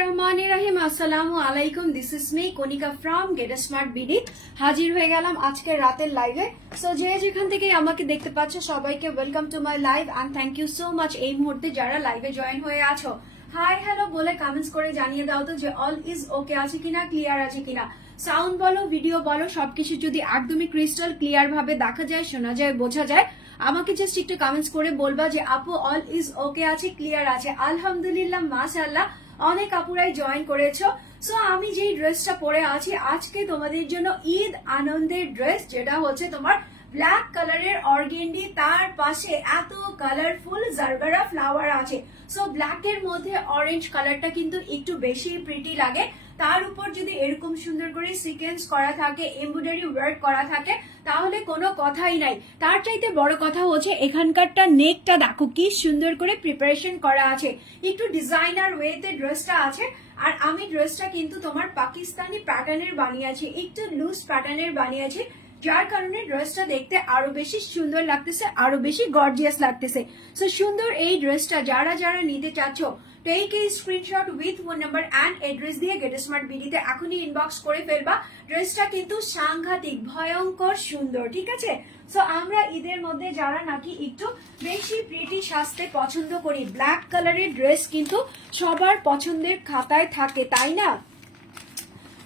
রহমানির রহিম আসসালামু আলাইকুম this Konika Get Smart BD হাজির হয়ে গেলাম আজকের রাতের লাইভে সো যে যেখান থেকে আমাকে দেখতে সবাইকে welcome to my live and you so much এই মুহূর্তে যারা লাইভে জয়েন হয়ে আছো। হাই হ্যালো বলে কমেন্টস করে জানিয়ে দাও তো যে অল ইজ ওকে আছে কিনা ক্লিয়ার আছে কিনা। সাউন্ড বলো ভিডিও বলো, সবকিছু যদি একদমই ক্রিস্টাল ক্লিয়ার ভাবে দেখা যায়, শোনা যায়, বোঝা যায়, আমাকে জাস্ট একটু কমেন্টস করে বলবা যে, আপু অল ইজ ওকে আছে ক্লিয়ার আছে। আলহামদুলিল্লাহ, মাশাআল্লাহ। অনেক আপুরাই জয়েন করেছ। সো আমি যেই ড্রেসটা পরে আছি, আজকে তোমাদের জন্য ঈদ আনন্দের ড্রেস যেটা হচ্ছে তোমার ব্ল্যাক কালারের অর্গেন্ডি তার পাশে এত কালারফুল জারবেরা ফ্লাওয়ার আছে। সো ব্ল্যাক এর মধ্যে অরেঞ্জ কালারটা কিন্তু একটু বেশি প্রিটি লাগে। তার উপর যদি এরকম সুন্দর করে সিকোয়েন্স করা থাকে এমব্রয়ডারি ওয়ার্ক করা থাকে, তাহলে কোনো কথাই নাই। তার চাইতে বড় কথা হচ্ছে এখানকারটা নেকটা দেখো, কি সুন্দর করে প্রিপারেশন করা আছে। একটু ডিজাইনার ওয়েতে ড্রেসটা আছে, আর আমি ড্রেসটা কিন্তু তোমার পাকিস্তানি প্যাটার্নের বানিয়েছি একটু লুজ প্যাটার্নের বানিয়েছি যার কারণে ড্রেসটা দেখতে আরও বেশি সুন্দর লাগতেছে, আরও বেশি গর্জিয়াস লাগতেছে। সো সুন্দর এই ড্রেসটা যারা যারা নিতে চাচ্ছ টেক এই screenshot with phone number and address দিয়ে গেট স্মার্ট বিডিতে এখনই ইনবক্স করে ফেলবা। ড্রেসটা কিন্তু সাংঘাতিক, ভয়ঙ্কর সুন্দর, ঠিক আছে? সো আমরা ঈদের মধ্যে যারা নাকি একটু বেশি প্রিটি সাজতে পছন্দ করি ব্ল্যাক কালারের ড্রেস কিন্তু সবার পছন্দের খাতায় থাকে, তাই না?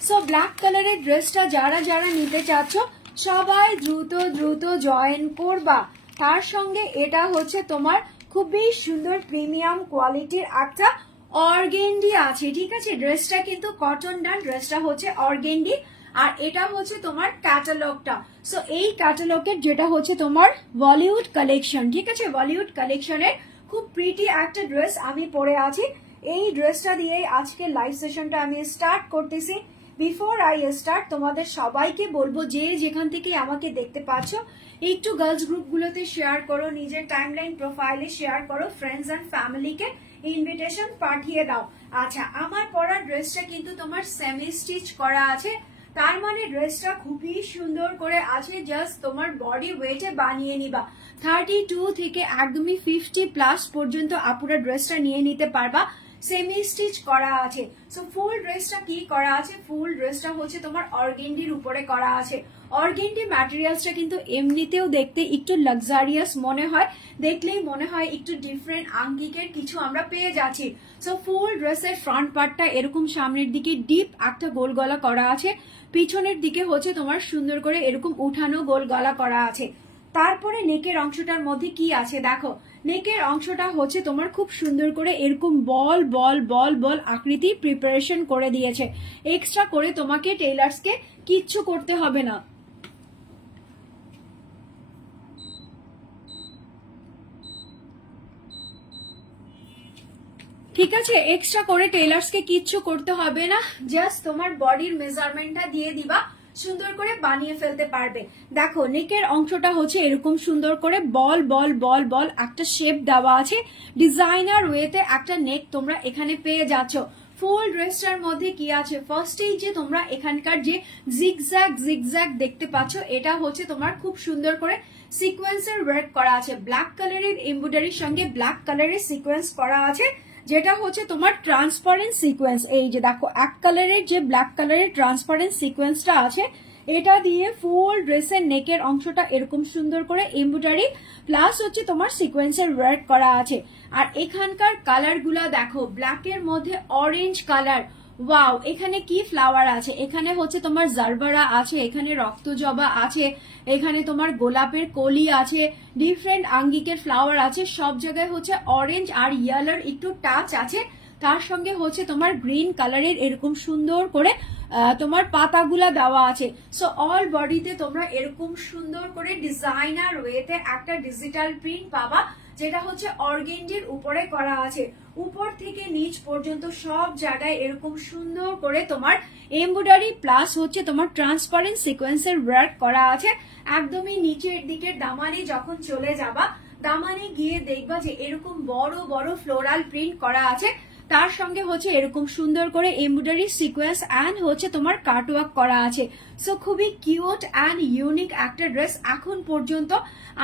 সো ব্ল্যাক কালারের ড্রেসটা যারা যারা নিতে চাচ্ছ সবাই দ্রুত দ্রুত জয়েন করবা। তার সঙ্গে এটা হচ্ছে তোমার খুবই সুন্দর প্রিমিয়াম কোয়ালিটির একটা অর্গেন্ডি আছে, ঠিক আছে? ড্রেসটা কিন্তু কটন ডান ড্রেসটা হচ্ছে অর্গেন্ডি। আর এটা হচ্ছে তোমার ক্যাটালগটা সো এই ক্যাটালগের যেটা হচ্ছে তোমার বলিউড কালেকশন ঠিক আছে? বলিউড কালেকশনের খুব প্রিটি একটা ড্রেস আমি পরে আছি। এই ড্রেসটা দিয়ে আজকে লাইভ সেশনটা আমি স্টার্ট করতেছি। বিফোর আই স্টার্ট তোমাদের সবাইকে বলব যে যেখান থেকে আমাকে দেখতে পাচ্ছ, একটু গার্লস গ্রুপগুলোতে শেয়ার করো, নিজের টাইমলাইন প্রোফাইলে শেয়ার করো ফ্রেন্ডস অ্যান্ড ফ্যামিলিকে ইনভিটেশন পাঠিয়ে দাও। আচ্ছা আমার পরা ড্রেসটা কিন্তু তোমার সেমি স্টিচ করা আছে। তার মানে ড্রেসটা খুবই সুন্দর করে আছে জাস্ট তোমার বডি ওয়েটে বানিয়ে নিবা। থার্টি টু থেকে একদমই ফিফটি প্লাস পর্যন্ত আপুরা ড্রেসটা নিয়ে নিতে পারবা। সেমি স্টিচ করা আছে। সো ফুল ড্রেসটা কি করা আছে? ফুল ড্রেসটা হচ্ছে তোমার অর্গেন্ডির উপরে করা আছে। অর্গেন্ডি ম্যাটেরিয়ালসটা কিন্তু এমনিতেও দেখতে একটু লাক্সারিয়াস মনে হয়। দেখলেই মনে হয় একটু ডিফারেন্ট আঙ্গিকের কিছু আমরা পেয়ে যাচ্ছি। সো ফুল ড্রেসের ফ্রন্ট পার্টটা এরকম সামনের দিকে ডিপ একটা গোল গলা করা আছে। পিছনের দিকে হচ্ছে তোমার সুন্দর করে এরকম উঠানো গোল গলা করা আছে। তারপরে নেকের অংশটার মধ্যে কি আছে? দেখো, নেকের অংশটা হচ্ছে তোমার খুব সুন্দর করে এরকম বল বল বল বল আকৃতি প্রিপারেশন করে দিয়েছে। এক্সট্রা করে তোমাকে টেইলার্সকে কিচ্ছু করতে হবে না। ঠিক আছে? এক্সট্রা করে টেলার্সকে কিচ্ছু করতে হবে না। জাস্ট তোমার বডির মেজারমেন্টটা দিয়ে দিবা। সুন্দর করে বানিয়ে ফেলতে পারবে। দেখো, নেকের অংশটা হচ্ছে এরকম সুন্দর করে বল বল বল বল একটা শেপ দেওয়া আছে। ডিজাইনার ওয়েতে একটা নেক তোমরা এখানে পেয়ে যাচ্ছ। ফুল ড্রেসটার মধ্যে কি আছে? ফার্স্টেই যে তোমরা এখানকার যে জিগজ্যাগ জিগজ্যাগ দেখতে পাচ্ছ, এটা হচ্ছে তোমার খুব সুন্দর করে সিকোয়েন্সের ওয়ার্ক করা আছে। ব্ল্যাক কালারের এমব্রয়ডারির সঙ্গে ব্ল্যাক কালারের সিকোয়েন্স করা আছে। যেটা হচ্ছে তোমার ট্রান্সপারেন্ট সিকোয়েন্স এই যে দেখো, এক কালারের যে ব্ল্যাক কালারের ট্রান্সপারেন্ট সিকোয়েন্সটা আছে, এটা দিয়ে ফুল ড্রেসের নেকের অংশটা এরকম সুন্দর করে এমব্রয়ডারি প্লাস হচ্ছে তোমার সিকোয়েন্সের ওয়ার্ক করা আছে। আর এখানকার কালারগুলা দেখো ব্ল্যাকের মধ্যে অরেঞ্জ কালার ওয়াও এখানে কি ফ্লাওয়ার আছে? এখানে হচ্ছে তোমার জারবারা আছে, এখানে রক্তজবা আছে, এখানে তোমার গোলাপের কলি আছে ডিফারেন্ট আঙ্গিকের ফ্লাওয়ার আছে, সব জায়গায় হচ্ছে অরেঞ্জ আর ইয়েলোর একটু টাচ আছে। তার সঙ্গে হচ্ছে তোমার গ্রিন কালারের এরকম সুন্দর করে তোমার পাতাগুলা দেওয়া আছে। সো অল বডিতে তোমরা এরকম সুন্দর করে ডিজাইনার ওয়েতে একটা ডিজিটাল প্রিন্ট পাবা। যেটা হচ্ছে অর্গেন্ডির উপরে করা আছে। উপর থেকে নিচ পর্যন্ত সব জায়গায় এরকম সুন্দর করে তোমার এমব্রয়ডারি প্লাস হচ্ছে তোমার ট্রান্সপারেন্ট সিকোয়েন্সের ওয়ার্ক করা আছে। একদমই নিচের দিকে দামানে যখন চলে যাবা, দামানে গিয়ে দেখবা যে এরকম বড় বড় ফ্লোরাল প্রিন্ট করা আছে। তার সঙ্গে হচ্ছে এরকম সুন্দর করে এমব্রয়ডারি সিকোয়েন্স অ্যান্ড হচ্ছে তোমার কাটওয়ার্ক করা আছে। সো খুবই কিউট অ্যান্ড ইউনিক একটা ড্রেস এখন পর্যন্ত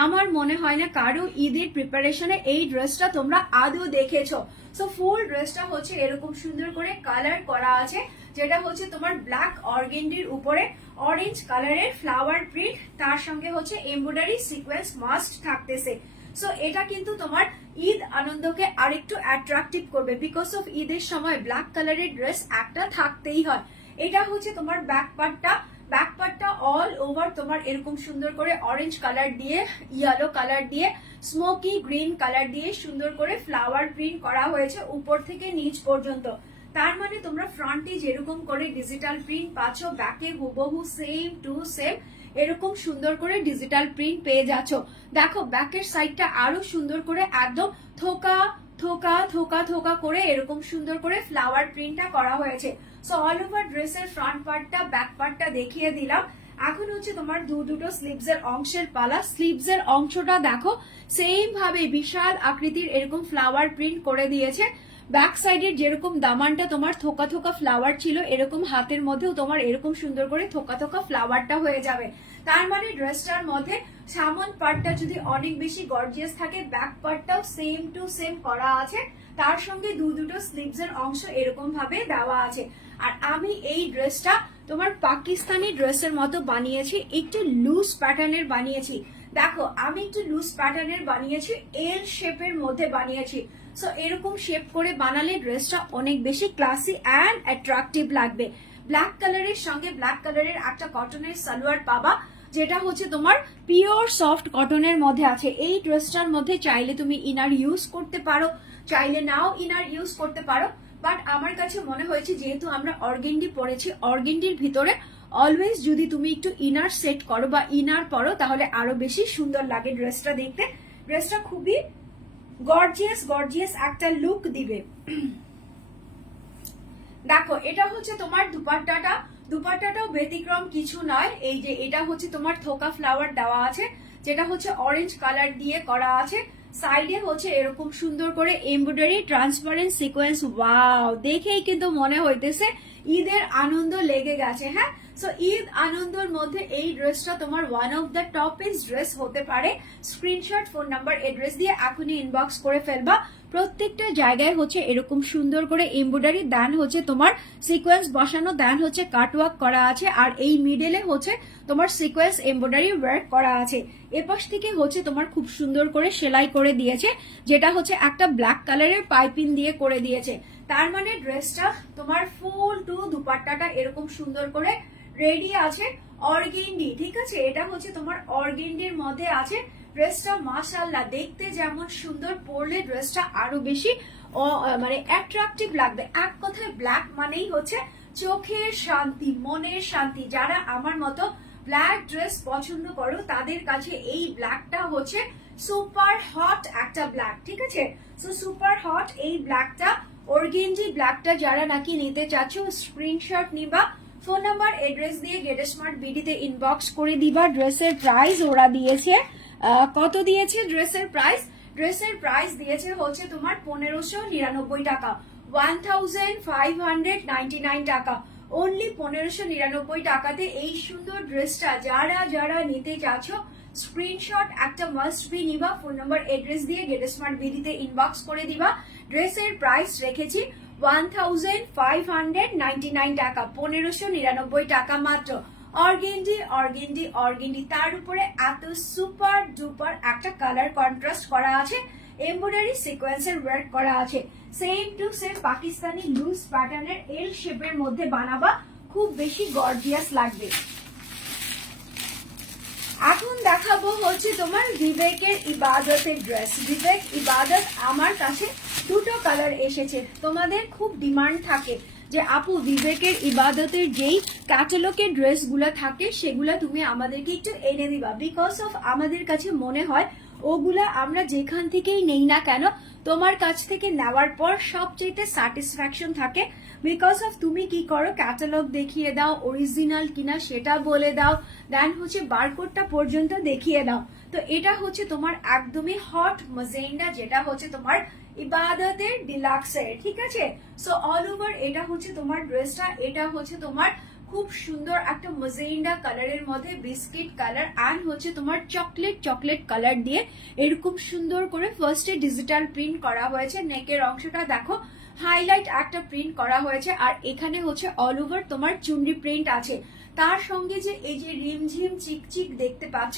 আমার মনে হয় না কারও ঈদের প্রিপারেশনে এই ড্রেসটা তোমরা আদৌ দেখেছ। সো ফুল ড্রেসটা হচ্ছে এরকম সুন্দর করে কালার করা আছে, যেটা হচ্ছে তোমার ব্ল্যাক অর্গেন্ডির উপরে অরেঞ্জ কালারের ফ্লাওয়ার প্রিন্ট তার সঙ্গে হচ্ছে এমব্রয়ডারি সিকোয়েন্স মাস্ট থাকতেছে। সো এটা কিন্তু তোমার ঈদ আনন্দকে আরেকটু অ্যাট্রাকটিভ করবে। বিকজ অফ ঈদের সময় ব্ল্যাক কালারের ড্রেস একটা থাকতেই হয়। এটা হচ্ছে তোমার ব্যাক পার্টটা ব্যাক পার্টটা অল ওভার তোমার এরকম সুন্দর করে অরেঞ্জ কালার দিয়ে ইয়েলো কালার দিয়ে স্মোকি গ্রিন কালার দিয়ে সুন্দর করে ফ্লাওয়ার প্রিন্ট করা হয়েছে উপর থেকে নিচ পর্যন্ত। তার মানে তোমরা ফ্রন্টে যেরকম করে ডিজিটাল প্রিন্ট পাচ্ছ ব্যাকে হুবহু সেম টু সেম এরকম সুন্দর করে ডিজিটাল প্রিন্ট পেয়ে যাচ্ছ। দেখো ব্যাকের সাইডটা আরও সুন্দর করে, একদম থোকা থোকা থোকা থোকা করে এরকম সুন্দর করে ফ্লাওয়ার প্রিন্টটা করা হয়েছে। সো অল ওভার ড্রেসের ফ্রন্ট পার্টটা ব্যাক পার্টটা দেখিয়ে দিলাম। এখন হচ্ছে তোমার দু দুটো স্লিভস এর অংশের পালা। স্লিভস এর অংশটা দেখো সেম ভাবে বিশাল আকৃতির এরকম ফ্লাওয়ার প্রিন্ট করে দিয়েছে। ব্যাক সাইডের যেরকম দামানটা তোমার থোকা থোকা ফ্লাওয়ার ছিল, এরকম হাতের মধ্যেও তোমার এরকম সুন্দর করে থোকা থোকা ফ্লাওয়ারটা হয়ে যাবে। তার মানে ড্রেসটার মধ্যে সামন পার্টটা যদি অনেক বেশি গর্জিয়াস থাকে ব্যাক পার্টটাও সেম টু সেম করা আছে। তার সঙ্গে দু দুটো স্লিভস এর অংশ এরকম ভাবে দেওয়া আছে। আর আমি এই ড্রেসটা তোমার পাকিস্তানি ড্রেসের মতো বানিয়েছি, একটু লুজ প্যাটার্নের বানিয়েছি। দেখো, আমি একটু লুজ প্যাটার্নের বানিয়েছি এল শেপের মধ্যে বানিয়েছি। সো এরকম শেপ করে বানালে ড্রেসটা অনেক বেশি ক্লাসি অ্যান্ড অ্যাট্রাকটিভ লাগবে। ব্ল্যাক কালারের সঙ্গে ব্ল্যাক কালারের একটা কটনের সালোয়ার পাবা, যেটা হচ্ছে তোমার পিওর সফট কটনের মধ্যে আছে। এই ড্রেসটার মধ্যে চাইলে তুমি ইনার ইউজ করতে পারো, চাইলে নাও ইনার ইউজ করতে পারো। বাট আমার কাছে মনে হয়েছে, যেহেতু আমরা অর্গেন্ডি পরেছি অর্গেন্ডির ভিতরে অলওয়েজ যদি তুমি একটু ইনার সেট করো বা ইনার পরো, তাহলে আরও বেশি সুন্দর লাগে ড্রেসটা দেখতে। ড্রেসটা খুবই গর্জিয়াস গর্জিয়াস একটা লুক দিবে। দেখো, এটা হচ্ছে তোমার দুপাট্টাটা। দুপাট্টাটাও ব্যতিক্রম কিছু নয়। এই যে এটা হচ্ছে তোমার থোকা ফ্লাওয়ার দেওয়া আছে, যেটা হচ্ছে অরেঞ্জ কালার দিয়ে করা আছে। সাইডে হচ্ছে এরকম সুন্দর করে এমব্রয়ডারি ট্রান্সপারেন্ট সিকোয়েন্স ওয়াও দেখেই কিন্তু মনে হইতেছে ঈদের আনন্দ লেগে গেছে হ্যাঁ? সো ঈদ আনন্দর মধ্যে এই ড্রেসটা তোমার one of the topest dress হতে পারে। স্ক্রিনশট ফোন নাম্বার এড্রেস দিয়ে এখনই ইনবক্স করে ফেলবা। প্রত্যেকটা জায়গায় হচ্ছে এরকম সুন্দর করে এমব্রয়ডারি দেন হচ্ছে তোমার সিকোয়েন্স বসানো দেন হচ্ছে কাটওয়ার্ক করা আছে। আর এই মিডলে হচ্ছে তোমার সিকোয়েন্স এমব্রয়ডারি ওয়ার্ক করা আছে। এপাশ থেকে হচ্ছে তোমার খুব সুন্দর করে সেলাই করে দিয়েছে, যেটা হচ্ছে একটা ব্ল্যাক কালারের পাইপিং দিয়ে করে দিয়েছে। তার মানে ড্রেসটা তোমার ফুল টু দুপাট্টাটা এরকম সুন্দর করে রেডি আছে অর্গেন্ডি, ঠিক আছে? এটা হচ্ছে তোমার অর্গেন্ডির মধ্যে আছে ড্রেসটা মাশাল্লাহ দেখতে যেমন সুন্দর, পরলে ড্রেসটা আরও বেশি মানে অ্যাট্রাকটিভ লাগবে। এক কথায় ব্ল্যাক মানেই হচ্ছে চোখের শান্তি, মনের শান্তি। যারা আমার মতো ব্ল্যাক ড্রেস পছন্দ করো, তাদের কাছে এই ব্ল্যাকটা হচ্ছে সুপার হট একটা ব্ল্যাক ঠিক আছে? সো সুপার হট এই ব্ল্যাকটা অর্গেঞ্জি ব্ল্যাকটা যারা নাকি নিতে চাচ্ছ স্ক্রিনশট নিবা। ফোন নাম্বার এড্রেস দিয়ে গেট স্মার্ট বিডিতে ইনবক্স করে দিবা। ড্রেসের প্রাইস ওরা দিয়েছে। কত দিয়েছে ড্রেসের প্রাইস ড্রেসের প্রাইস দিয়েছে হচ্ছে তোমার পনেরোশো নিরানব্বই টাকা। One thousand five hundred nine টাকা। অনলি পনেরোশো নিরানব্বই টাকাতে এই সুন্দর ড্রেসটা যারা যারা নিতে চাচ্ছ স্ক্রিনশট একটা মাস্ট বি নিবা। ফোন নম্বর এড্রেস দিয়ে গেট স্মার্ট বিডিতে ইনবক্স করে দিবা। ড্রেসের প্রাইস রেখেছি। One thousand five hundred ninety nine টাকা, পনেরোশো নিরানব্বই টাকা মাত্র। অর্গেন্ডি অর্গেন্ডি অর্গেন্ডি তার উপরে এত সুপার ডুপার একটা কালার কন্ট্রাস্ট করা আছে এমব্রয়ডারি সিকোয়েন্সের ওয়ার্ক করা আছে। Same to same Pakistani loose প্যাটার্নের এল শেপের মধ্যে বানাবা, খুব বেশি গর্জিয়াস লাগবে। এখন দেখাবো হচ্ছে তোমার বিবেকের ইবাদতের ড্রেস বিবেক, ইবাদত আমার কাছে দুটো কালার এসেছে। তোমাদের খুব ডিমান্ড থাকে যে, আপু, বিবেকের ইবাদতের যেই ক্যাটালগের ড্রেসগুলো থাকে, সেগুলো তুমি আমাদেরকে একটু এনে দিবা। বিকজ অফ আমাদের কাছে মনে হয়, ওগুলা আমরা যেখান থেকেই নেই না কেন, তোমার কাছ থেকে নেওয়ার পর সবচেয়ে স্যাটিসফ্যাকশন থাকে বিকজ অফ তুমি কি করো ক্যাটালগ দেখিয়ে দাও অরিজিনাল কিনা সেটা বলে দাও দেন হচ্ছে বারকোডটা পর্যন্ত দেখিয়ে দাও। তো এটা হচ্ছে তোমার একদমই হট মজেন্ডা যেটা হচ্ছে তোমার ইবাদতের ডিলাক্সের ঠিক আছে? সো অল ওভার এটা হচ্ছে তোমার ড্রেসটা এটা হচ্ছে তোমার খুব সুন্দর একটা মজেন্ডা কালারের মধ্যে বিস্কিট কালার অ্যান্ড হচ্ছে তোমার চকলেট চকলেট কালার দিয়ে এরকম সুন্দর করে ফার্স্টে ডিজিটাল প্রিন্ট করা হয়েছে নেকের অংশটা দেখো। হাইলাইট একটা প্রিন্ট করা হয়েছে আর এখানে হচ্ছে অল ওভার তোমার চুনরি প্রিন্ট আছে। তার সঙ্গে যে এই যে রিমঝিম চিকচিক দেখতে পাচ্ছ,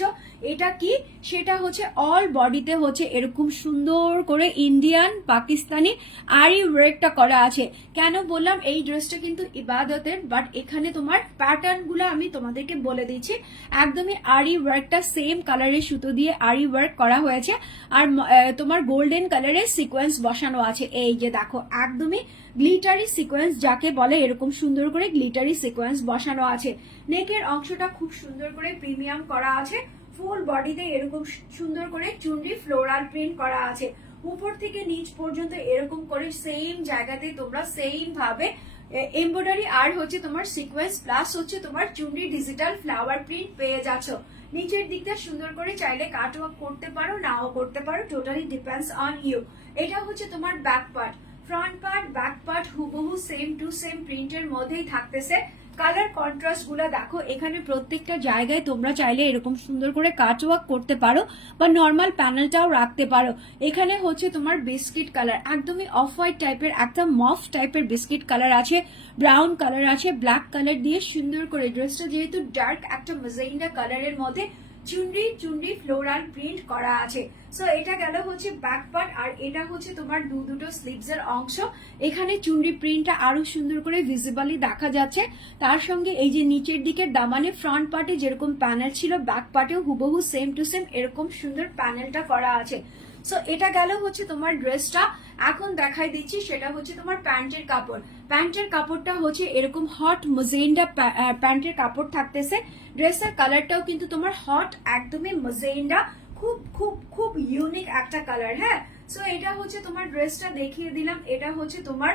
এটা কি? সেটা হচ্ছে অল বডিতে হচ্ছে এরকম সুন্দর করে ইন্ডিয়ান পাকিস্তানি আরি ওয়ার্কটা করা আছে। কেন বললাম, এই ড্রেসটা কিন্তু ইবাদতের বাট এখানে তোমার প্যাটার্নগুলো আমি তোমাদেরকে বলে দিচ্ছি। একদমই আরি ওয়ার্কটা সেম কালারের সুতো দিয়ে আরি ওয়ার্ক করা হয়েছে। আর তোমার গোল্ডেন কালারের সিকোয়েন্স বসানো আছে। এই যে দেখো, একদমই গ্লিটারি সিকোয়েন্স যাকে বলে এরকম সুন্দর করে গ্লিটারি সিকোয়েন্স বসানো আছে। নেকের অংশটা খুব সুন্দর করে প্রিমিয়াম করা আছে। ফুল বডিতে এরকম সুন্দর করে চুনরি ফ্লোরাল প্রিন্ট করা আছে। উপর থেকে নিচ পর্যন্ত এরকম করে সেম জায়গাতে তোমরা সেম ভাবে এমব্রয়ডারি আর হচ্ছে তোমার সিকোয়েন্স প্লাস হচ্ছে তোমার চুনরি ডিজিটাল ফ্লাওয়ার প্রিন্ট পেয়ে যাচ্ছ। নিচের দিকটা সুন্দর করে চাইলে কাট ওয়ার্ক করতে পারো, নাও করতে পারো টোটালি ডিপেন্ডস অন ইউ এটা হচ্ছে তোমার back part front part back part হুবহু সেম টু সেম প্রিন্টের মধ্যেই থাকতেছে। কালার কন্ট্রাস্টগুলো দেখো, এখানে প্রত্যেকটা জায়গায় তোমরা চাইলে এরকম সুন্দর করে কাট ওয়ার্ক করতে পারো বা নর্মাল প্যানেলটাও রাখতে পারো। এখানে হচ্ছে তোমার বিস্কিট কালার একদমই অফ হোয়াইট টাইপের একটা মফ টাইপের বিস্কিট কালার আছে ব্রাউন কালার আছে ব্ল্যাক কালার দিয়ে সুন্দর করে ড্রেসটা যেহেতু ডার্ক একটা মজাইন্ডা কালারের মধ্যে চুনরি চুনরি ফ্লোরাল প্রিন্ট করা আছে। সো এটা গেল হচ্ছে ব্যাক পার্ট আর এটা হচ্ছে তোমার দু দুটো স্লিভস এর অংশ। এখানে চুনরি প্রিন্টটা আরও সুন্দর করে ভিজিবলি দেখা যাচ্ছে। তার সঙ্গে এই যে নিচের দিকের দামানে ফ্রন্ট পার্টে যেরকম প্যানেল ছিল ব্যাক পার্টেও হুবহু সেম টু সেম এরকম সুন্দর প্যানেলটা করা আছে। সো এটা গেল হচ্ছে তোমার ড্রেসটা এখন দেখাই দিচ্ছি, সেটা হচ্ছে তোমার প্যান্টের কাপড়। প্যান্টের কাপড়টা হচ্ছে এরকম হট মজেন্ডা প্যান্টের কাপড় থাকতেছে। ড্রেসের কালারটাও কিন্তু তোমার হট একদমই মজেন্ডা খুব খুব খুব ইউনিক একটা কালার হ্যাঁ? সো এটা হচ্ছে তোমার ড্রেসটা দেখিয়ে দিলাম, এটা হচ্ছে তোমার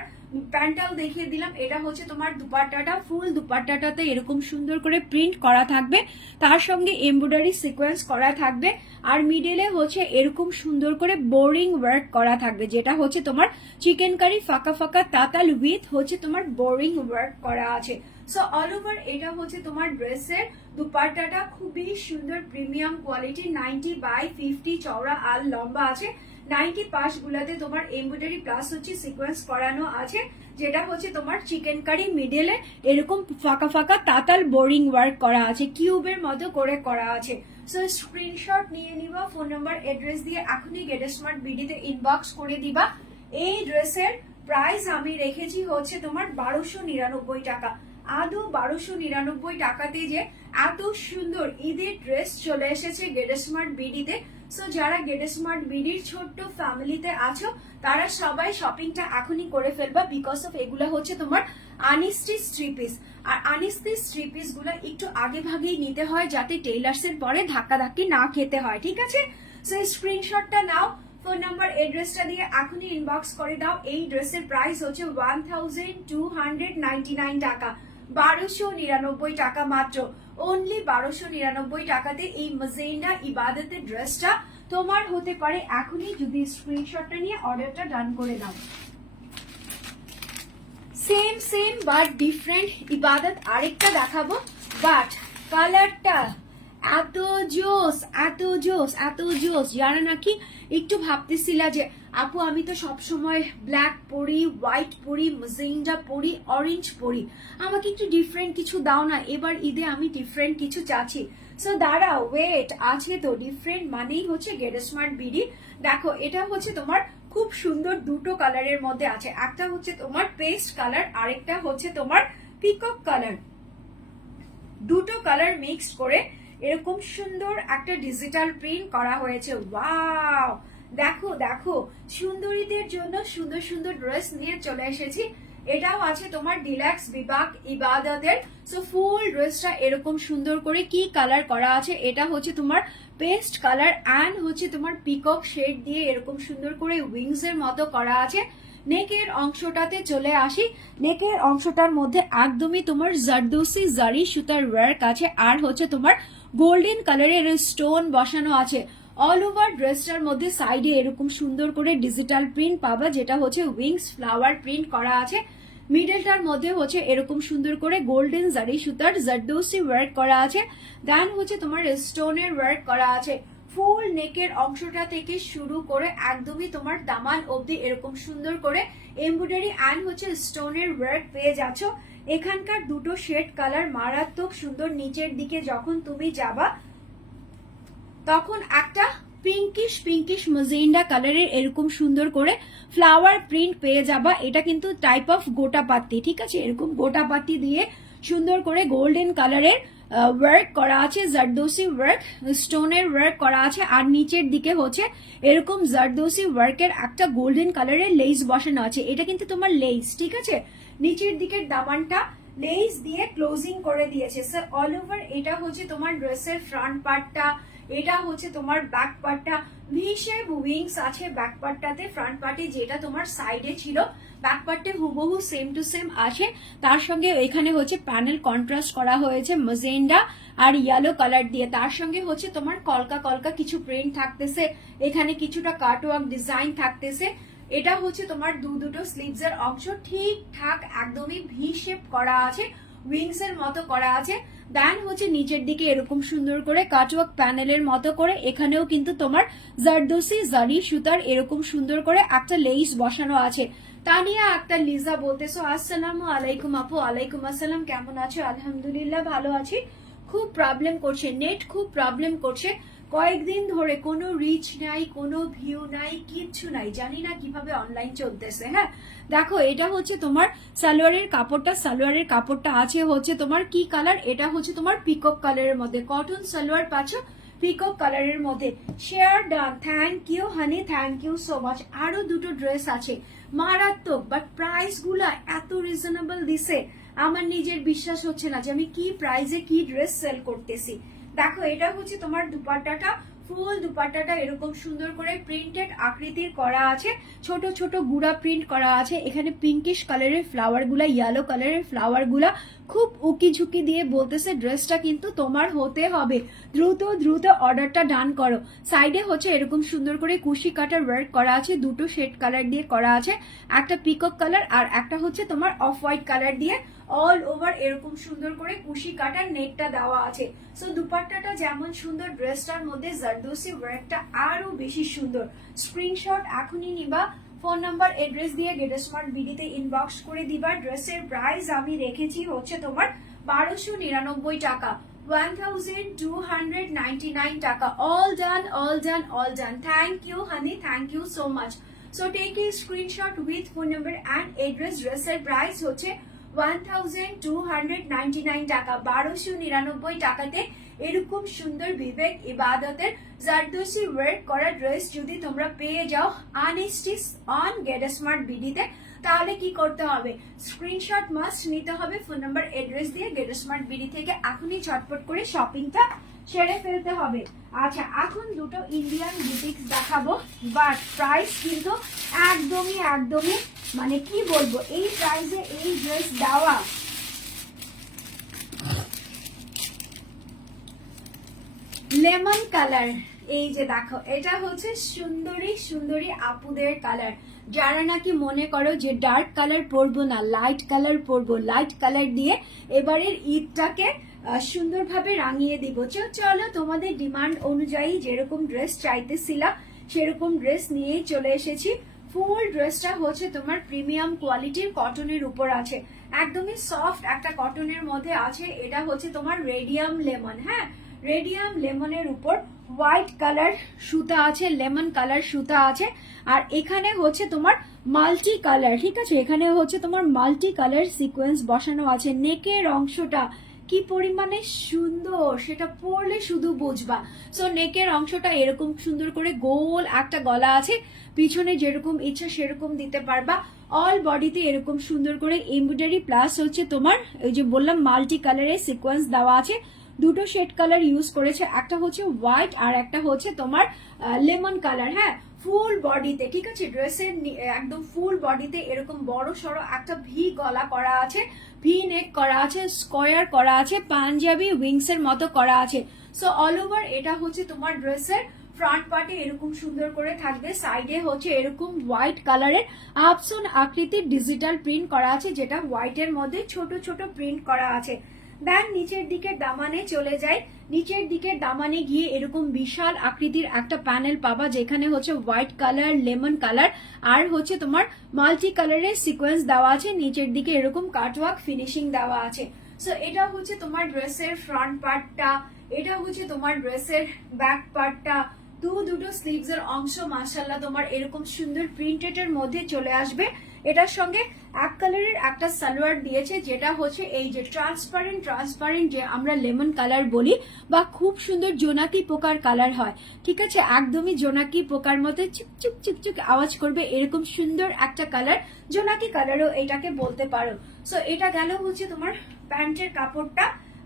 প্যান্টটাও দেখিয়ে দিলাম। এটা হচ্ছে তোমার দুপাট্টাটা। ফুল দুপাট্টাটাতে এরকম সুন্দর করে প্রিন্ট করা থাকবে। তার সঙ্গে এমব্রয়ডারি সিকোয়েন্স করা থাকবে। আর মিডলে হচ্ছে এরকম সুন্দর করে বোরিং ওয়ার্ক করা থাকবে, যেটা হচ্ছে তোমার চিকেন কারি ফাঁকা ফাঁকা তাতাল উইথ হচ্ছে তোমার বোরিং ওয়ার্ক করা আছে। সো অল ওভার এটা হচ্ছে তোমার ড্রেসের দুপাট্টাটা। খুবই সুন্দর premium quality ninety by fifty চওড়া আর লম্বা আছে। নাইনটি পাশ গুলাতে তোমার এমব্রয়ডারি প্লাস হচ্ছে সিকোয়েন্স করানো আছে, যেটা হচ্ছে তোমার চিকেন কারি মিডলে এরকম ফাঁকা ফাঁকা তাতাল বোরিং ওয়ার্ক করা আছে কিউবের মতো করে করা আছে। সো স্ক্রিনশট নিয়ে নিবা ফোন নাম্বার অ্যাড্রেস দিয়ে এখনই গেট স্মার্ট বিডিতে ইনবক্স করে দিবা। এই ড্রেসের প্রাইস আমি রেখেছি হচ্ছে তোমার বারোশো নিরানব্বই টাকা। আদৌ বারোশো নিরানব্বই টাকাতে যে এত সুন্দর ঈদের ড্রেস চলে এসেছে গেট স্মার্ট বিডিতে সো যারা গেট স্মার্ট বিডির ছোট্ট ফ্যামিলিতে আছো, তারা সবাই শপিংটা এখনই করে ফেলবা বিকজ অফ এগুলা হচ্ছে তোমার আনিস্টি থ্রি পিস আর আনিস্টি থ্রি পিসগুলো একটু আগে ভাগেই নিতে হয় যাতে টেইলার্স এর পরে ধাক্কা ধাক্কি না খেতে হয়, ঠিক আছে? সো এই স্ক্রিনশটটা নাও ফোন নাম্বার এড্রেসটা দিয়ে এখনই ইনবক্স করে দাও। এই ড্রেসের প্রাইস হচ্ছে one thousand two hundred ninety nine টাকা, বারোশো নিরানব্বই টাকা মাত্র। অনলি বারোশো নিরানব্বই টাকাতে এই মজেন্ডা ইবাদতের ড্রেসটা তোমার হতে পারে। এখনই যদি স্ক্রিনশটটা নিয়ে অর্ডারটা ডান করে দাও। সেম সেম বাট ডিফারেন্ট ইবাদত আরেকটা দেখাবো। বাট কালারটা এত জোস এত জোস এত জোস। যারা নাকি একটু ভাবতেছিলা যে আপু, আমি তো সব সময় ব্ল্যাক পরি হোয়াইট পরি, মজেন্ডা পরি অরেঞ্জ পরি। আমাকে একটু ডিফারেন্ট কিছু দাও না, এবার ঈদে আমি ডিফারেন্ট কিছু চাচ্ছি। সো দাঁড়া ওয়েট আছে তো ডিফারেন্ট মানেই হচ্ছে গেট স্মার্ট বিডি। দেখো, এটা হচ্ছে তোমার খুব সুন্দর দুটো কালারের মধ্যে আছে। একটা হচ্ছে তোমার পেস্ট কালার আরেকটা হচ্ছে তোমার পিকক কালার দুটো কালার মিক্স করে এরকম সুন্দর একটা ডিজিটাল প্রিন্ট করা হয়েছে। ওয়াও দেখো দেখো, সুন্দরীদের জন্য সুন্দর সুন্দর ড্রেস নিয়ে চলে এসেছি। এটাও আছে তোমার ডিলাক্স বিভাগ ইবাদতের। সো ফুল ড্রেসটা এরকম সুন্দর করে কি কালার করা আছে? এটা হচ্ছে তোমার পেস্ট কালার অ্যান্ড হচ্ছে তোমার পিকক শেড দিয়ে এরকম সুন্দর করে উইংস এর মতো করা আছে। নেকের অংশটাতে চলে আসি। নেকের অংশটার মধ্যে একদমই তোমার জারদোসি জারি সুতার ওয়ার্ক আছে। আর হচ্ছে তোমার গোল্ডেন কালারের স্টোন বসানো আছে। অল ওভার ড্রেসটার মধ্যে সাইডে এরকম সুন্দর করে ডিজিটাল প্রিন্ট পাবা, যেটা হচ্ছে উইংস ফ্লাওয়ার প্রিন্ট করা আছে। মিডলটার মধ্যে হচ্ছে এরকম সুন্দর করে গোল্ডেন জারি সুতার জারদোসি ওয়ার্ক করা আছে। দেন হচ্ছে তোমার স্টোনের ওয়ার্ক করা আছে। ফুল নেকের অংশটা থেকে শুরু করে একদমই তোমার দামান অবধি এরকম সুন্দর করে এমব্রয়ডারি অ্যান্ড হচ্ছে স্টোনের ওয়ার্ক পেয়ে যাচ্ছ। এখানকার দুটো শেড কালার মারাত্মক সুন্দর, নিচের দিকে যখন তুমি যাবা তখন একটা পিঙ্কিশ পিঙ্কিশ মজেন্ডা কালারের এরকম সুন্দর করে ফ্লাওয়ার প্রিন্ট পেয়ে যাবা। এটা কিন্তু টাইপ অফ গোটা পাত্তি ঠিক আছে? এরকম গোটা পাত্তি দিয়ে সুন্দর করে গোল্ডেন কালারের ওয়ার্ক করা আছে জারদোসি ওয়ার্ক স্টোনের ওয়ার্ক করা আছে, আর নিচের দিকে হচ্ছে এরকম জারদোসি ওয়ার্কের একটা গোল্ডেন কালারের লেস বসানো আছে। এটা কিন্তু তোমার লেস ঠিক আছে? নিচের দিকের দামানটা লেস দিয়ে ক্লোজিং করে দিয়েছে। স্যার অল ওভার এটা হচ্ছে তোমার ড্রেসের ফ্রন্ট পার্টটা এটা হচ্ছে তোমার ব্যাক পার্টটা ভি শেপ উইংস আছে ব্যাক পার্টটাতে ফ্রন্ট পার্টে যেটা তোমার সাইডে ছিল ব্যাক পার্টে হুবহু সেম টু সেম আছে। তার সঙ্গে এখানে হচ্ছে প্যানেল কন্ট্রাস্ট করা হয়েছে মজেন্ডা আর ইয়েলো কালার দিয়ে। তার সঙ্গে হচ্ছে তোমার কলকা কলকা কিছু প্রিন্ট থাকতেছে, এখানে কিছুটা কাটওয়ার্ক ডিজাইন থাকতেছে। এটা হচ্ছে তোমার দু দুটো স্লিভস এর অংশ। ঠিকঠাক, একদমই ভি শেপ করা আছে। উইংস এর মতো করা আছে। দেন হচ্ছে নিচের দিকে এরকম সুন্দর করে কাটওয়ার্ক প্যানেলের মতো করে। এখানেও কিন্তু তোমার জারদোসি জারি সুতার এরকম সুন্দর করে একটা লেইস বসানো আছে। তানিয়া আক্তার লিজা বলতেছো, আসসালামু আলাইকুম আপু, আলাইকুম আসসালাম, কেমন আছো? আলহামদুলিল্লাহ, ভালো আছি। খুব প্রবলেম করছে নেট খুব প্রবলেম করছে। কয়েকদিন ধরে কোনো রিচ নাই, কোনো ভিউ নাই, কিচ্ছু নাই। জানি না কীভাবে অনলাইন চলতেছে হ্যাঁ? দেখো, এটা হচ্ছে তোমার সালোয়ারের কাপড়টা সালোয়ারের কাপড়টা আছে হচ্ছে তোমার কি কালার এটা হচ্ছে তোমার পিকক কালারের মধ্যে। কটন সালোয়ার পাচ্ছ পিকক কালারের মধ্যে। Share done thank you honey thank you so much আরও দুটো ড্রেস আছে। মারাত্মক বাট প্রাইসগুলা এত রিজনেবল দিছে। আমার নিজের বিশ্বাস হচ্ছে না যে আমি কি প্রাইসে কি ড্রেস সেল করতেছি। দেখো, এটা হচ্ছে তোমার দুপাট্টাটা। ফুল দুপাট্টাটা এরকম সুন্দর করে প্রিন্টেড আকৃতির করা আছে। ছোট ছোট গুড়া প্রিন্ট করা আছে। এখানে পিঙ্কিশ কালারের ফ্লাওয়ারগুলা ইয়েলো কালারের ফ্লাওয়ারগুলা খুব উকি ঝুঁকি দিয়ে বলতেছে ড্রেসটা কিন্তু তোমার হতে হবে। দ্রুত দ্রুত অর্ডারটা ডান করো। সাইডে হচ্ছে এরকম সুন্দর করে কুশি কাটার ওয়ার্ক করা আছে, দুটো শেড কালার দিয়ে করা আছে, একটা পিকক কালার আর একটা হচ্ছে তোমার অফ হোয়াইট কালার দিয়ে অল ওভার এরকম সুন্দর করে কুশি কাটার নেটটা দেওয়া আছে। সো দুপাট্টাটা যেমন সুন্দর ড্রেসটার মধ্যে জারদোসি ওয়ার্কটা আরও বেশি সুন্দর। স্ক্রিনশট এখনই নিবা। ফোন নাম্বার এড্রেস দিয়ে গেট স্মার্ট বিডিতে ইনবক্স করে দিবা। ড্রেসের প্রাইস আমি রেখেছি হচ্ছে তোমার বারোশো নিরানব্বই টাকা one thousand two hundred nine টাকা। All done all done all done thank you honey thank you so much so take a screenshot with phone number and address ড্রেসের প্রাইস হচ্ছে one thousand two hundred ninety nine টাকা। বারোশো নিরানব্বই টাকাতে এরকম সুন্দর বিবেক, ইবাদতের জারদোসি ওয়ার্ক করা ড্রেস যদি তোমরা পেয়ে যাও আনস্টিস অন গেট স্মার্ট বিডিতে তাহলে কি করতে হবে? স্ক্রিনশট মাস্ট নিতে হবে ফোন নাম্বার এড্রেস দিয়ে গেট স্মার্ট বিডি থেকে এখনই চটপট করে শপিংটা সেরে ফেলতে হবে। আচ্ছা এখন দুটো ইন্ডিয়ান বুটিক্স দেখাবো বাট প্রাইস কিন্তু একদমই একদমই মানে কি বলব, এই প্রাইসে এই ড্রেস দেওয়া। লেমন কালার এই যে দেখো, এটা হচ্ছে সুন্দরী সুন্দরী আপুদের কালার যারা নাকি মনে করো যে ডার্ক কালার পরবো না লাইট কালার পরবো লাইট কালার দিয়ে এবারের ঈদটাকে সুন্দরভাবে রাঙিয়ে দিব। চলো তোমাদের ডিমান্ড অনুযায়ী যেরকম ড্রেস চাইতেছিলা সেরকম ড্রেস নিয়েই চলে এসেছি। ফুল ড্রেসটা হচ্ছে তোমার প্রিমিয়াম কোয়ালিটির কটনের উপর আছে। একদমই সফট একটা কটনের মধ্যে আছে, এটা হচ্ছে তোমার রেডিয়াম লেমন হ্যাঁ? রেডিয়াম লেমনের উপর হোয়াইট কালার সুতা আছে, লেমন কালার সুতা আছে, আর এখানে হচ্ছে তোমার মাল্টি কালার, ঠিক আছে? এখানে হচ্ছে তোমার মাল্টি কালার সিকোয়েন্স বসানো আছে। নেকের অংশটা কি পরিমাণে সুন্দর, সেটা পড়লে শুধু বুঝবা। সো নেকের অংশটা এরকম সুন্দর করে গোল একটা গলা আছে, পিছনে যেরকম ইচ্ছা সেরকম দিতে পারবা। অল বডিতে এরকম সুন্দর করে এমব্রয়ডারি প্লাস হচ্ছে তোমার ওই যে বললাম মাল্টি কালারের সিকোয়েন্স দেওয়া আছে। দুটো শেড কালার ইউজ করেছে। একটা হচ্ছে হোয়াইট আর একটা হচ্ছে তোমার লেমন কালার। হ্যাঁ ফুল বডিতে, ঠিক আছে? ড্রেসের একদম ফুল বডিতে এরকম বড় সড়ো একটা ভি গলা করা আছে ভি নেক করা আছে স্কোয়ার করা আছে, পাঞ্জাবি উইংস এর মতো করা আছে। সো অল ওভার এটা হচ্ছে তোমার ড্রেসের ফ্রন্ট পার্টে এরকম সুন্দর করে থাকবে। সাইডে হচ্ছে এরকম হোয়াইট কালারের আপসন আকৃতির ডিজিটাল প্রিন্ট করা আছে, যেটা হোয়াইটের মধ্যে ছোট ছোট প্রিন্ট করা আছে। দেন নিচের দিকের দামানে চলে যায়। নিচের দিকের দামানে গিয়ে এরকম বিশাল আকৃতির একটা প্যানেল পাবা, যেখানে হচ্ছে হোয়াইট কালার, লেমন কালার, আর হচ্ছে তোমার মাল্টি কালারের সিকোয়েন্স দেওয়া আছে। নিচের দিকে এরকম কাটওয়ার্ক ফিনিশিং দেওয়া আছে। সো এটা হচ্ছে তোমার ড্রেসের ফ্রন্ট পার্টটা এটা হচ্ছে তোমার ড্রেসের ব্যাক পার্টটা দু দুটো স্লিভস এর অংশ মাসাল্লাহ তোমার এরকম সুন্দর প্রিন্টেড এর মধ্যে চলে আসবে। এটার সঙ্গে এক কালারের একটা সালোয়ার দিয়েছে, যেটা হচ্ছে এই যে ট্রান্সপারেন্ট ট্রান্সপারেন্ট যে আমরা লেমন কালার বলি, বা খুব সুন্দর জোনাকি পোকার কালার হয়। ঠিক আছে? একদমই জোনাকি পোকার মতো চুপ চুপ চুপ চুপ আওয়াজ করবে, এরকম সুন্দর একটা কালার। জোনাকি কালারও এটাকে বলতে পারো। সো এটা গেল হচ্ছে তোমার প্যান্টের কাপড়টা,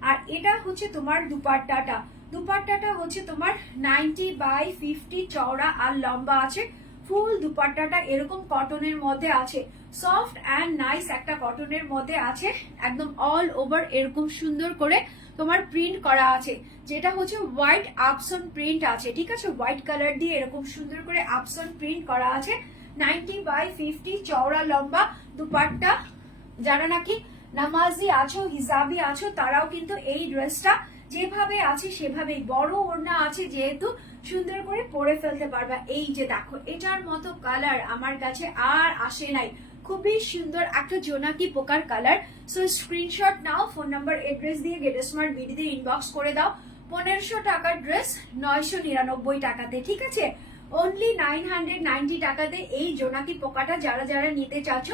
আর এটা হচ্ছে তোমার দুপাট্টাটা। দুপাট্টাটা হচ্ছে তোমার নাইনটি বাই ফিফটি চওড়া আর লম্বা আছে। ফুল দুপাট্টাটা এরকম কটনের মধ্যে আছে। সফট অ্যান্ড নাইস একটা কটনের মধ্যে আছে। একদম অল ওভার এরকম সুন্দর করে তোমার প্রিন্ট করা আছে। যেটা হচ্ছে হোয়াইট আপসন প্রিন্ট আছে, ঠিক আছে? হোয়াইট কালার দিয়ে এরকম সুন্দর করে আপসন প্রিন্ট করা আছে। নাইনটি বাই ফিফটি চওড়া লম্বা দুপাট্টা। যারা নাকি নামাজি আছো, হিজাবি আছো, তারাও কিন্তু এই ড্রেসটা যেভাবে আছে সেভাবেই। বড় ওড়না আছে যেহেতু সুন্দর করে পরে ফেলতে পারবা। এই যে দেখো, এটার মতো কালার আমার কাছে আর আসে নাই। খুবই সুন্দর একটা জোনাকি পোকার কালার সো স্ক্রিনশট নাও ফোন নাম্বার এড্রেস দিয়ে গেট স্মার্ট বিডিতে ইনবক্স করে দাও। পনেরোশো টাকার ড্রেস নয়শো নিরানব্বই টাকাতে, ঠিক আছে? অনলি নাইন হান্ড্রেড নাইনটি টাকাতে এই জোনাকি পোকাটা যারা যারা নিতে চাচ্ছ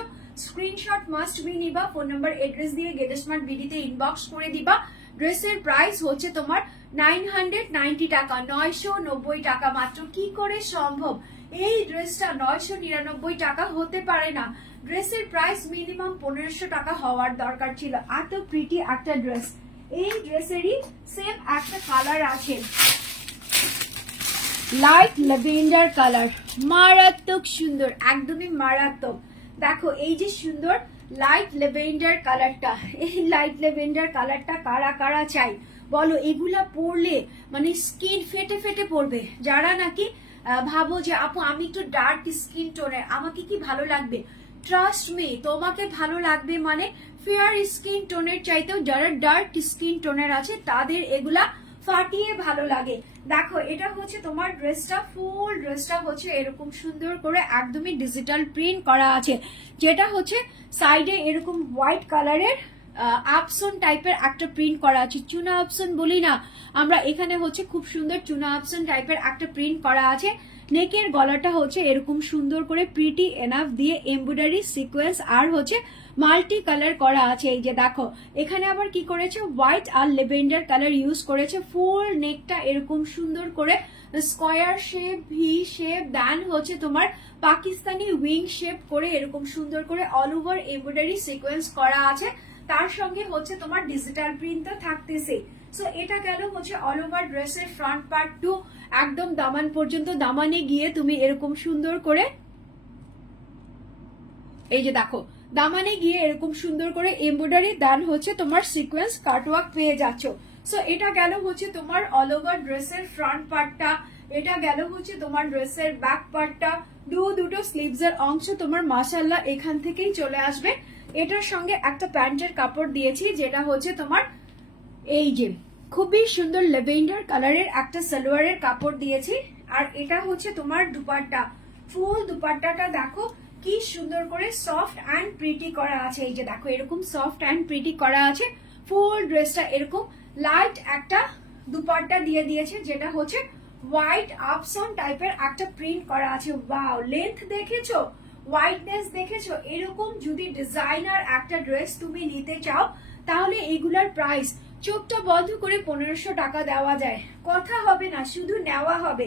স্ক্রিনশট মাস্ট বি নিবা ফোন নাম্বার এড্রেস দিয়ে গেট স্মার্ট বিডিতে ইনবক্স করে দিবা। ড্রেসের প্রাইস হচ্ছে তোমার নাইন হান্ড্রেড নাইনটি টাকা, নয়শো নব্বই টাকা মাত্র। কি করে সম্ভব? এই ড্রেসটা নয়শো নিরানব্বই টাকা হতে পারে না। ড্রেসের প্রাইস মিনিমাম পনেরোশো টাকা হওয়ার দরকার ছিল। এত প্রিটি একটা ড্রেস এই ড্রেসেরই সেম একটা কালার আছে। লাইট ল্যাভেন্ডার কালার মারাত্মক সুন্দর, একদমই মারাত্মক। দেখো, এই যে সুন্দর লাইট লেভেন্ডার কালারটা এই লাইট লেভেন্ডার কালারটা কারা কারা চাই? বলো, এগুলা পরলে মানে স্কিন ফেটে ফেটে পড়বে। যারা নাকি ভাবো যে, আপু, আমি একটু ডার্ক স্কিন টোনের আমাকে কি ভালো লাগবে? ট্রাস্ট মি তোমাকে ভালো লাগবে মানে ফেয়ার স্কিন টোনের চাইতেও যারা ডার্ক স্কিন টোনের আছে, তাদের এগুলা ফাটিয়ে ভালো লাগে। দেখো, এটা হচ্ছে তোমার ড্রেসটা, ফুল ড্রেসটা হচ্ছে এরকম সুন্দর করে একদমই ডিজিটাল প্রিন্ট করা আছে। যেটা হচ্ছে সাইডে এরকম হোয়াইট কালারের আপসন টাইপের একটা প্রিন্ট করা আছে। চুনা আপসন বলি না। আমরা এখানে হচ্ছে খুব সুন্দর চুনা আপসন টাইপের একটা প্রিন্ট করা আছে। নেকের গলাটা হচ্ছে এরকম সুন্দর করে প্রিটি এনাফ দিয়ে এমব্রয়ডারি সিকোয়েন্স আর হচ্ছে মাল্টি কালার করা আছে, এই যে দেখো। এখানে আবার কি করেছে? হোয়াইট আর লেভেন্ডার কালার ইউজ করেছে। ফুল নেকটা এরকম সুন্দর করে square shape V shape then হচ্ছে তোমার পাকিস্তানি উইং শেপ করে এরকম সুন্দর করে অল ওভার এমব্রয়ডারি সিকোয়েন্স করা আছে। তার সঙ্গে হচ্ছে তোমার ডিজিটাল প্রিন্ট তো থাকতেছে। সো এটা গেল হচ্ছে অল ওভার ড্রেসের ফ্রন্ট পার্ট টু একদম দামান পর্যন্ত দামানে গিয়ে তুমি এরকম সুন্দর করে এই যে দেখো দামানে গিয়ে এরকম সুন্দর করে এমব্রয়ডারি দান হচ্ছে, তোমার সিকোয়েন্স কাটওয়ার্ক পেয়ে যাচ্ছ। সো এটা গেল হচ্ছে তোমার অল ওভার ড্রেসের ফ্রন্ট পার্টটা এটা গেল হচ্ছে তোমার ড্রেসের ব্যাক পার্টটা দু, দুটো স্লিভস এর অংশ তোমার মাসাল্লাহ এখান থেকেই চলে আসবে। এটার সঙ্গে একটা প্যান্টের কাপড় দিয়েছি, যেটা হচ্ছে তোমার এই যে, খুবই সুন্দর লেভেন্ডার কালারের একটা সালোয়ারের কাপড় দিয়েছি। আর এটা হচ্ছে তোমার দুপাট্টা। ফুল দুপাট্টাটা দেখো কি সুন্দর করে সফট অ্যান্ড প্রিটি করা আছে। এই যে দেখো, এরকম সফট অ্যান্ড প্রিটি করা আছে। ফুল ড্রেসটা এরকম লাইট একটা দুপাট্টা দিয়ে দিয়েছে, যেটা হচ্ছে হোয়াইট আপসন টাইপের একটা প্রিন্ট করা আছে। ওয়াও লেন্থ দেখেছ? হোয়াইটনেস দেখেছ? এরকম যদি ডিজাইনার একটা ড্রেস তুমি নিতে চাও, তাহলে এগুলার প্রাইস চোখটা বন্ধ করে পনেরোশো টাকা দেওয়া যায়। কথা হবে না, শুধু নেওয়া হবে।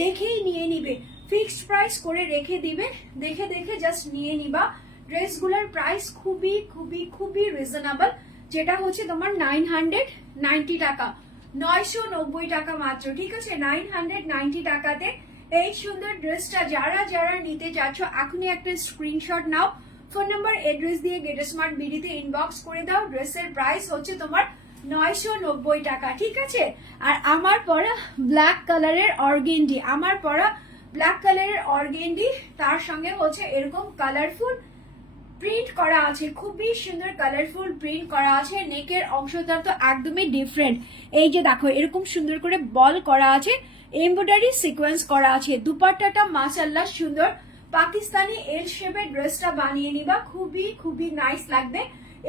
দেখেই নিয়ে নিবে। ফিক্সড প্রাইস করে রেখে দিবে। দেখে দেখে জাস্ট নিয়ে নিবা। ড্রেসগুলোর প্রাইস খুবই খুবই খুবই রিজনেবল যেটা হচ্ছে তোমার নাইন হান্ড্রেড নাইনটি টাকা। নয়শো নব্বই টাকা মাত্র, ঠিক আছে? নাইন হান্ড্রেড নাইনটি টাকাতে এই সুন্দর ড্রেসটা যারা যারা নিতে চাচ্ছ, এখনই একটা স্ক্রিনশট নাও। ফোন নাম্বার এড্রেস দিয়ে গেট স্মার্ট বিডিতে ইনবক্স করে দাও। ড্রেসের প্রাইস হচ্ছে তোমার নয়শো নব্বই টাকা, ঠিক আছে? আর আমার পরা ব্ল্যাক কালারের অর্গেন্ডি আমার পরা ব্ল্যাক কালারের অর্গেন্ডি তার সঙ্গে হচ্ছে এরকম কালারফুল প্রিন্ট করা আছে, খুবই সুন্দর কালারফুল প্রিন্ট করা আছে নেকের অংশটা তো একদমই ডিফারেন্ট এই যে দেখো, এরকম সুন্দর করে বল করা আছে এমব্রয়ডারি সিকোয়েন্স করা আছে, দুপাট্টাটা মাশাল্লাহ সুন্দর। পাকিস্তানি এল শেপের ড্রেসটা বানিয়ে নিবা, খুবই খুবই নাইস লাগবে।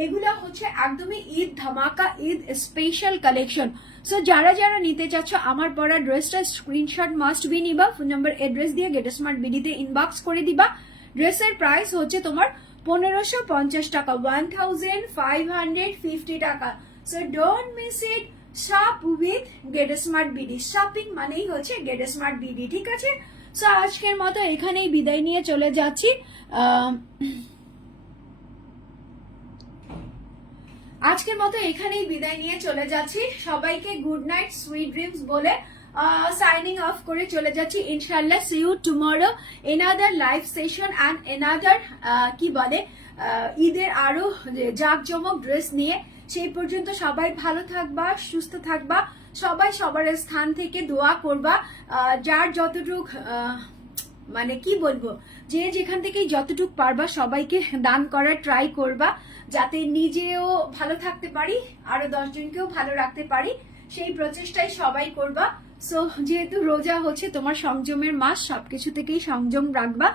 এগুলা হচ্ছে একদমই ঈদ ধামাকা, ঈদ স্পেশাল কালেকশন সো যারা যারা নিতে চাচ্ছ, আমার পরা ড্রেসটা স্ক্রিনশট মাস্ট বি নিবা। ফোন নাম্বার এড্রেস দিয়ে গেট স্মার্ট বিডিতে ইনবক্স করে দিবা। ড্রেসের প্রাইস হচ্ছে তোমার পনেরোশো পঞ্চাশ টাকা one thousand five hundred fifty টাকা। So don't miss it shop with get smart BD shopping মানেই হচ্ছে গেট স্মার্ট বিডি ঠিক আছে? সো আজকের মতো এখানেই বিদায় নিয়ে চলে যাচ্ছি। আজকের মতো এখানেই বিদায় নিয়ে চলে যাচ্ছি। সবাইকে গুড নাইট সুইট ড্রিমস বলে সাইনিং অফ করে চলে যাচ্ছি। ইনশাল্লাহ see you tomorrow another live session and another কি বলে ঈদের আরও জাঁকজমক ড্রেস নিয়ে। সেই পর্যন্ত সবাই ভালো থাকবা, সুস্থ থাকবা, সবাই সবার স্থান থেকে দোয়া করবা। যার যতটুক মানে কি বলব, যে যেখান থেকে যতটুক পারবা সবাইকে দান করার ট্রাই করবা। যাতে নিজেও ভালো থাকতে পারি, আরও দশজনকেও ভালো রাখতে পারি, সেই প্রচেষ্টাই সবাই করবা। সো যেহেতু রোজা হচ্ছে, তোমার সংযমের মাস, সবকিছু থেকেই সংযম রাখবা।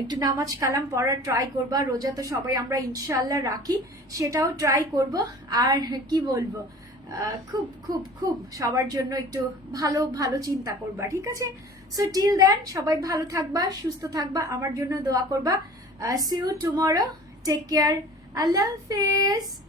একটু নামাজ কালাম পড়ার ট্রাই করবা, রোজা তো সবাই আমরা ইনশাল্লাহ রাখি, সেটাও ট্রাই করব। আর কি বলব খুব খুব খুব সবার জন্য একটু ভালো ভালো চিন্তা করবা, ঠিক আছে? সো টিল দেন সবাই ভালো থাকবা, সুস্থ থাকবা, আমার জন্য দোয়া করবা। See you tomorrow take care I love fish.